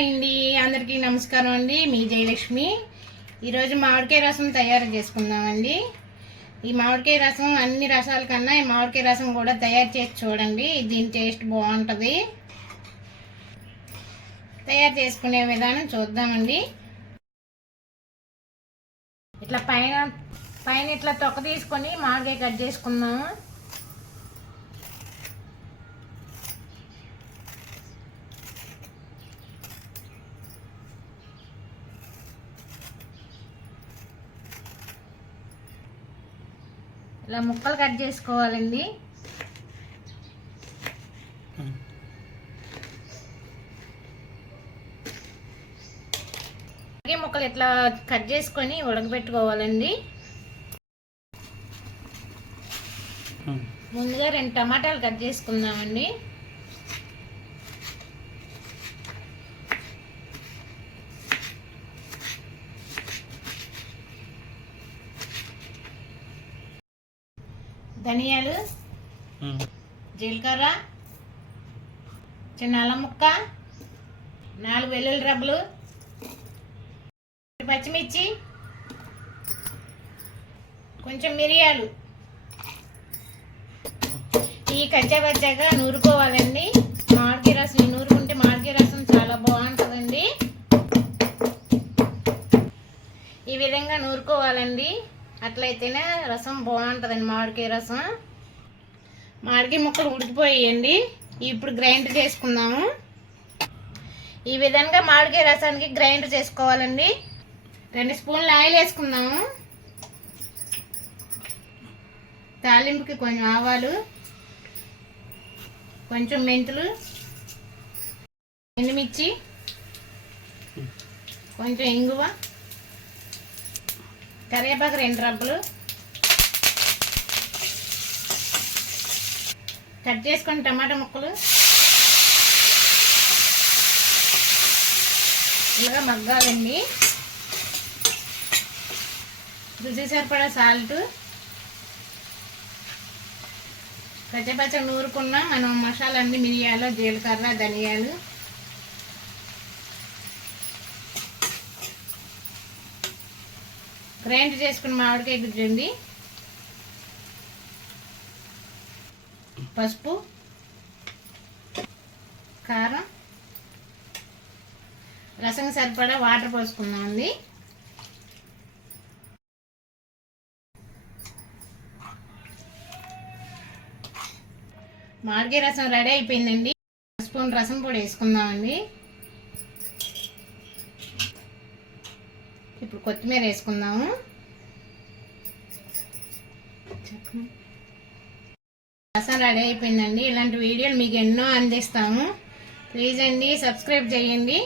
Hi అండి, అందరికీ నమస్కారం అండి. మీ జయలక్ష్మి. ఈరోజు మామిడికాయ రసం తయారు చేసుకుందామండి. ఈ మామిడికాయ రసం అన్ని రసాల కన్నా ఈ మామిడికాయ రసం కూడా తయారు చేసి చూడండి. దీని టేస్ట్ బాగుంటుంది. తయారు చేసుకునే విధానం చూద్దామండి. ఇట్లా పైన ఇట్లా తొక్క తీసుకొని మామిడికాయ కట్ చేసుకుందాము. ఇలా ముక్కలు కట్ చేసుకోవాలండి. ముక్కలు ఇట్లా కట్ చేసుకొని ఉడకబెట్టుకోవాలండి. ముందుగా 2 టమాటాలు కట్ చేసుకుందామండి. ధనియాలు, జీలకర్ర, చిన్న అల్లం ముక్క, 4 వెల్లుల్లి రబ్బలు, పచ్చిమిర్చి, కొంచెం మిరియాలు. ఈ కచ్చాపచ్చాగా నూరుకోవాలండి. మామిడికాయ రసం నూరుకుంటే మామిడికాయ రసం చాలా బాగుంటుందండి. ఈ విధంగా నూరుకోవాలండి. అట్లయితేనే రసం బాగుంటుందండి. మామిడికాయ రసం మామిడికాయ ముక్కలు ఉడికిపోయాయండి. ఇప్పుడు గ్రైండ్ చేసుకుందాము. ఈ విధంగా మామిడికాయ రసానికి గ్రైండ్ చేసుకోవాలండి. 2 స్పూన్లు ఆయిల్ వేసుకుందాము. తాలింపుకి కొంచెం ఆవాలు, కొంచెం మెంతులు, ఎండుమిర్చి, కొంచెం ఇంగువ, కరివేపాకు 2 రబ్బలు, కట్ చేసుకొని టమాటా ముక్కలు ఇలాగా మగ్గాలండి. రుచి సరిపడా సాల్ట్, పచ్చపచ్చ నూరుకున్న మనం మసాలాన్ని మిరియాలు, జీలకర్ర, ధనియాలు, గ్రైండ్ చేసుకున్న మామిడికాయ గుజ్జండి, పసుపు, కారం, రసం సరిపడా వాటర్ పోసుకుందామండి. మామిడికాయ రసం రెడీ అయిపోయిందండి. 1 స్పూన్ రసం పొడి వేసుకుందామండి. ఇప్పుడు కొత్తిమీర వేసుకుందాము. రసం రెడీ అయిపోయిందండి. ఇలాంటి వీడియోలు మీకు ఎన్నో అందిస్తాము. ప్లీజ్ అండి, సబ్స్క్రైబ్ చేయండి.